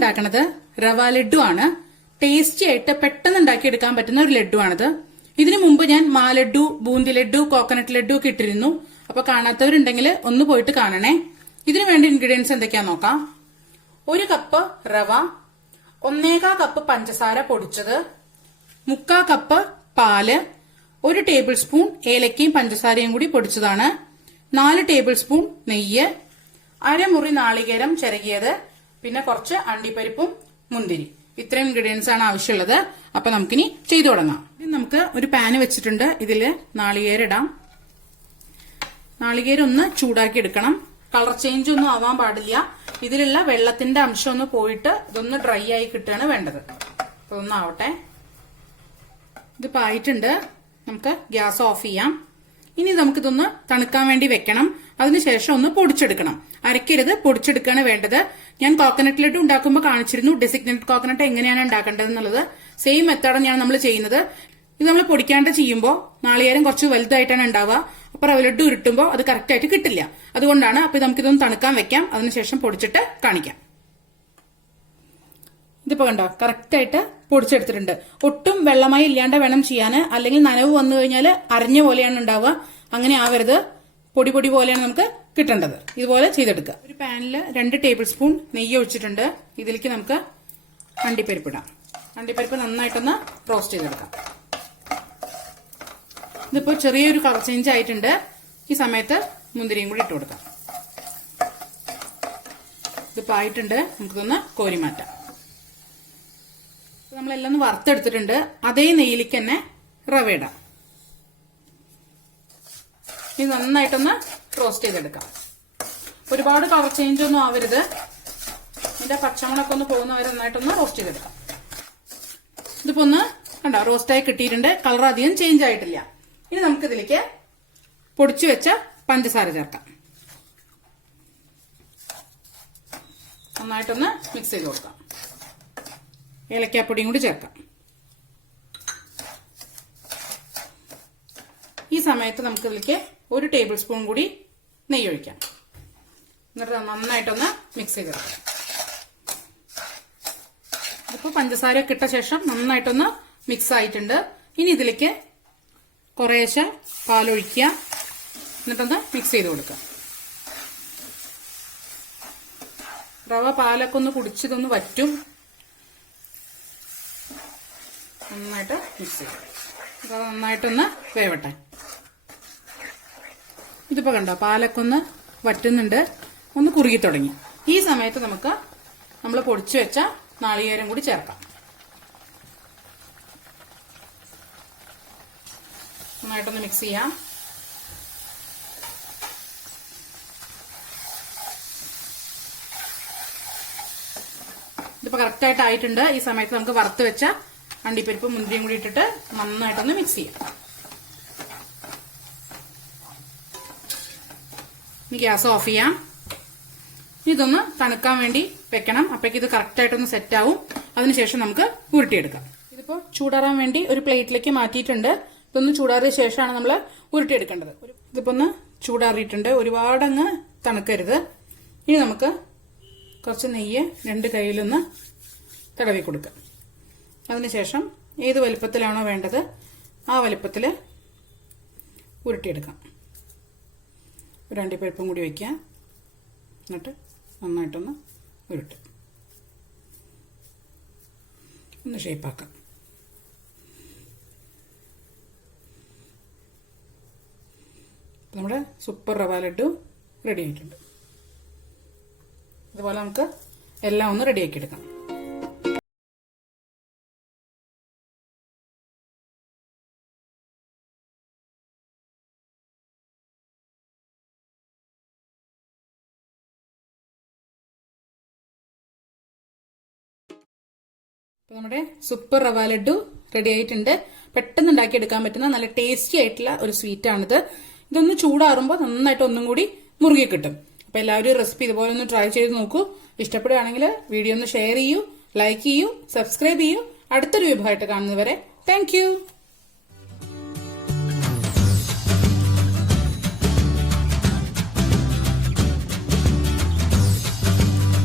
ഉണ്ടാക്കണത് റവ ലഡു ആണ് ടേസ്റ്റി ആയിട്ട് പെട്ടെന്ന് ഉണ്ടാക്കിയെടുക്കാൻ പറ്റുന്ന ഒരു ലഡു ആണിത് ഇതിനു മുമ്പ് ഞാൻ മാലഡു ബൂന്തി ലഡു കോക്കനട്ട് ലഡു ഒക്കെ ഇട്ടിരുന്നു. അപ്പൊ കാണാത്തവരുണ്ടെങ്കിൽ ഒന്ന് പോയിട്ട് കാണണേ. ഇതിനു വേണ്ട ഇൻഗ്രീഡിയൻസ് എന്തൊക്കെയാ നോക്കാം. ഒരു കപ്പ് റവ ഒന്നേകാ കപ്പ് പഞ്ചസാര പൊടിച്ചത് മുക്കാ കപ്പ് പാൽ ഒരു ടേബിൾ സ്പൂൺ ഏലക്കയും പഞ്ചസാരയും കൂടി പൊടിച്ചതാണ്. നാല് ടേബിൾ സ്പൂൺ നെയ്യ് അരമുറി നാളികേരം ചിരകിയത് പിന്നെ കുറച്ച് അണ്ടിപ്പരിപ്പും മുന്തിരി. ഇത്രയും ഇൻഗ്രീഡിയൻസ് ആണ് ആവശ്യമുള്ളത്. അപ്പൊ നമുക്കിനി ചെയ്തു തുടങ്ങാം. ഇനി നമുക്ക് ഒരു പാന് വെച്ചിട്ടുണ്ട്. ഇതിൽ നാളികേരം ഇടാം. നാളികേരം ഒന്ന് ചൂടാക്കി എടുക്കണം. കളർ ചേഞ്ച് ഒന്നും ആവാൻ പാടില്ല. ഇതിലുള്ള വെള്ളത്തിന്റെ അംശം ഒന്ന് പോയിട്ട് ഇതൊന്ന് ഡ്രൈ ആയി കിട്ടുകയാണ് വേണ്ടത്. അപ്പൊ ഒന്നാവട്ടെ. ഇതിപ്പോ ആയിട്ടുണ്ട്. നമുക്ക് ഗ്യാസ് ഓഫ് ചെയ്യാം. ഇനി നമുക്കിതൊന്ന് തണുക്കാൻ വേണ്ടി വെക്കണം. അതിനുശേഷം ഒന്ന് പൊടിച്ചെടുക്കണം. അരക്കരുത് പൊടിച്ചെടുക്കുകയാണ് വേണ്ടത്. ഞാൻ കോക്കനട്ട് ലഡു ഉണ്ടാക്കുമ്പോൾ കാണിച്ചിരുന്നു ഡെസിഗ്നേറ്റഡ് കോക്കനട്ട് എങ്ങനെയാണ് ഉണ്ടാക്കേണ്ടത് എന്നുള്ളത് സെയിം മെത്തേഡാണ് ഞാൻ നമ്മൾ ചെയ്യുന്നത്. ഇത് നമ്മൾ പൊടിക്കാണ്ട് ചെയ്യുമ്പോൾ നാളികേരം കുറച്ച് വലുതായിട്ടാണ് ഉണ്ടാവുക. അപ്പൊ റവ ലഡു ഉരുട്ടുമ്പോൾ അത് കറക്റ്റായിട്ട് കിട്ടില്ല. അതുകൊണ്ടാണ് അപ്പൊ നമുക്കിതൊന്ന് തണുക്കാൻ വെക്കാം. അതിനുശേഷം പൊടിച്ചിട്ട് കാണിക്കാം. ഇതിപ്പോ കണ്ടോ? കറക്റ്റ് ആയിട്ട് പൊടിച്ചെടുത്തിട്ടുണ്ട്. ഒട്ടും വെള്ളമായി ഇല്ലാണ്ട് വേണം ചെയ്യാൻ അല്ലെങ്കിൽ നനവ് വന്നു കഴിഞ്ഞാൽ അരഞ്ഞ പോലെയാണ് ഉണ്ടാവുക. അങ്ങനെ ആവരുത്. പൊടി പൊടി പോലെയാണ് നമുക്ക് കിട്ടേണ്ടത്. ഇതുപോലെ ചെയ്തെടുക്കുക. ഒരു പാനിൽ രണ്ട് ടേബിൾ സ്പൂൺ നെയ്യ് ഒഴിച്ചിട്ടുണ്ട്. ഇതിലേക്ക് നമുക്ക് അണ്ടിപ്പരിപ്പ് ഇടാം. അണ്ടിപ്പരിപ്പ് നന്നായിട്ടൊന്ന് റോസ്റ്റ് ചെയ്തെടുക്കാം. ഇതിപ്പോ ചെറിയൊരു കളർ ചേഞ്ച് ആയിട്ടുണ്ട്. ഈ സമയത്ത് മുന്തിരിയും കൂടി ഇട്ട് കൊടുക്കാം. ഇതിപ്പോ ആയിട്ടുണ്ട്. നമുക്കിതൊന്ന് കോരി മാറ്റാം. നമ്മളെല്ലാം ഒന്ന് വറുത്തെടുത്തിട്ടുണ്ട്. അതേ നെയ്യിലേക്ക് തന്നെ റവ ഇടാം. ഇത് നന്നായിട്ടൊന്ന് റോസ്റ്റ് ചെയ്തെടുക്കാം. ഒരുപാട് കളർ ചേഞ്ച് ഒന്നും ആവരുത്. ഇതിന്റെ പച്ചമുളകൊക്കെ ഒന്ന് പോകുന്നവരെ നന്നായിട്ടൊന്ന് റോസ്റ്റ് ചെയ്തെടുക്കാം. ഇതിപ്പോ ഒന്ന് കണ്ടോ റോസ്റ്റായി കിട്ടിയിട്ടുണ്ട്. കളർ അധികം ചേഞ്ച് ആയിട്ടില്ല. ഇനി നമുക്കിതിലേക്ക് പൊടിച്ചു വെച്ച പഞ്ചസാര ചേർക്കാം. നന്നായിട്ടൊന്ന് മിക്സ് ചെയ്ത് കൊടുക്കാം. ഏലക്കാപ്പൊടിയും കൂടി ചേർക്കാം. ഈ സമയത്ത് നമുക്ക് ഇതിലേക്ക് ഒരു ടേബിൾ സ്പൂൺ കൂടി നെയ്യ് ഒഴിക്കാം. എന്നിട്ട് നന്നായിട്ടൊന്ന് മിക്സ് ചെയ്തെടുക്കാം ഇപ്പൊ പഞ്ചസാരയൊക്കെ ഇട്ട ശേഷം നന്നായിട്ടൊന്ന് മിക്സ് ആയിട്ടുണ്ട്. ഇനി ഇതിലേക്ക് കുറേശ്ശെ പാലൊഴിക്കുക. എന്നിട്ടൊന്ന് മിക്സ് ചെയ്ത് കൊടുക്കുക. റവ പാലൊക്കെ ഒന്ന് കുടിച്ചതൊന്ന് വറ്റും. നന്നായിട്ട് മിക്സ് ചെയ്യുക അപ്പോൾ നന്നായിട്ടൊന്ന് വേവട്ടെ. ഇതിപ്പോ കണ്ടോ പാലൊക്കെ ഒന്ന് വറ്റുന്നുണ്ട്. ഒന്ന് കുറുകി തുടങ്ങി. ഈ സമയത്ത് നമുക്ക് നമ്മൾ പൊടിച്ചു വെച്ച നാളികേരം കൂടി ചേർക്കാം. നന്നായിട്ടൊന്ന് മിക്സ് ചെയ്യാം. ഇതിപ്പോ കറക്റ്റ് ആയിട്ട് ആയിട്ടുണ്ട് ഈ സമയത്ത് നമുക്ക് വറുത്ത് വെച്ച അണ്ടിപ്പരിപ്പ് മുന്തിരിയും കൂടി ഇട്ടിട്ട് നന്നായിട്ടൊന്ന് മിക്സ് ചെയ്യാം. ഗ്യാസ് ഓഫ് ചെയ്യാം. ഇനി ഇതൊന്ന് തണുക്കാൻ വേണ്ടി വെക്കണം. അപ്പോഴേക്ക് ഇത് കറക്റ്റ് ആയിട്ടൊന്ന് സെറ്റ് ആവും. അതിനുശേഷം നമുക്ക് ഉരുട്ടിയെടുക്കാം. ഇതിപ്പോ ചൂടാറാൻ വേണ്ടി ഒരു പ്ലേറ്റിലേക്ക് മാറ്റിയിട്ടുണ്ട്. ഇതൊന്ന് ചൂടാറിയ ശേഷമാണ് നമ്മൾ ഉരുട്ടിയെടുക്കേണ്ടത്. ഇതിപ്പോ ഒന്ന് ചൂടാറിയിട്ടുണ്ട്. ഒരുപാടങ്ങ് തണുക്കരുത്. ഇനി നമുക്ക് കുറച്ച് നെയ്യ് രണ്ട് കൈയിലൊന്ന് തടവി കൊടുക്കുക അതിനുശേഷം ഏത് വലിപ്പത്തിലാണോ വേണ്ടത് ആ വലിപ്പത്തിൽ ഉരുട്ടിയെടുക്കാം. ഒരു അണ്ടിപ്പരിപ്പും കൂടി വയ്ക്കുക എന്നിട്ട് നന്നായിട്ടൊന്ന് ഉരുട്ട്. ഒന്ന് ഷേപ്പാക്കാം നമ്മുടെ സൂപ്പർ റവ ലഡു റെഡി ആയിട്ടുണ്ട്. ഇതുപോലെ നമുക്ക് എല്ലാം ഒന്ന് റെഡിയാക്കി എടുക്കാം. നമ്മുടെ സൂപ്പർ റവ ലഡു റെഡി ആയിട്ടുണ്ട്. പെട്ടെന്ന് ഉണ്ടാക്കി എടുക്കാൻ പറ്റുന്ന നല്ല ടേസ്റ്റി ആയിട്ടുള്ള ഒരു സ്വീറ്റ് ആണിത്. ഇതൊന്ന് ചൂടാറുമ്പോൾ നന്നായിട്ട് ഒന്നും കൂടി മുറുകി കിട്ടും. അപ്പൊ എല്ലാവരും റെസിപ്പി ഇതുപോലെ ഒന്ന് ട്രൈ ചെയ്ത് നോക്കൂ. ഇഷ്ടപ്പെടുകയാണെങ്കിൽ വീഡിയോ ഒന്ന് ഷെയർ ചെയ്യൂ ലൈക്ക് ചെയ്യൂ സബ്സ്ക്രൈബ് ചെയ്യൂ. അടുത്തൊരു വിഭവമായിട്ട് കാണുന്നവരെ താങ്ക്